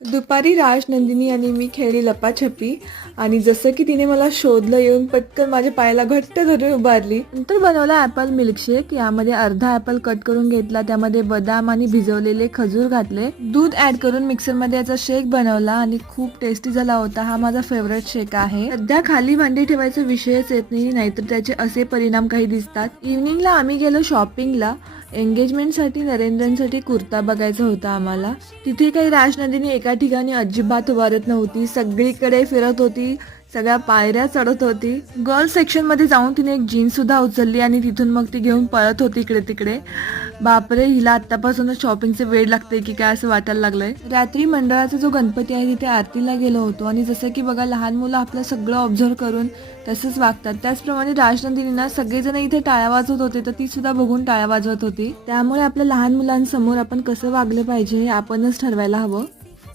दुपारी राजनंदिनी आणि मी खेळली लपाछपी आणि जसं की तिने मला शोधलं येऊन पटकन माझ्या पायाला घट्ट धरून उभारली. नंतर बनवला ॲपल मिल्कशेक. यामध्ये अर्धा ॲपल कट करून घेतला, त्यामध्ये बदाम आणि भिजवलेले खजूर घातले, दूध ऍड करून मिक्सरमध्ये याचा शेक बनवला आणि खूप टेस्टी झाला होता. हा माझा फेवरेट शेक आहे. सध्या खाली भांडी ठेवायचा विषयच येत नाही, नाहीतर त्याचे असे परिणाम काही दिसतात. इव्हनिंगला आम्ही गेलो शॉपिंगला. एंगेजमेंटसाठी नरेंद्रसाठी कुर्ता बघायचा होता आम्हाला. तिथे काही राजनंदिनी एका ठिकाणी अजिबात उभारत नव्हती, सगळीकडे फिरत होती, सगळ्या पायऱ्या चढत होती. गर्ल सेक्शन मध्ये जाऊन तिने एक जीन्स सुद्धा उचलली आणि तिथून मग ती घेऊन पळत होती इकडे तिकडे. बापरे, हिला आतापासूनच शॉपिंगचे वेळ लागते की काय असं वाटायला लागलंय. रात्री मंडळाचा जो गणपती आहे तिथे आरतीला गेलो होतो आणि जसं की बघा लहान मुलं आपलं सगळं ऑब्झर्व करून तसंच वागतात. त्याचप्रमाणे राजनंदिनीना सगळेजण इथे टाळ्या वाजवत होते तर ती सुद्धा बघून टाळ्या वाजवत होती. त्यामुळे आपल्या लहान मुलांसमोर आपण कसं वागलं पाहिजे हे आपणच ठरवायला हवं.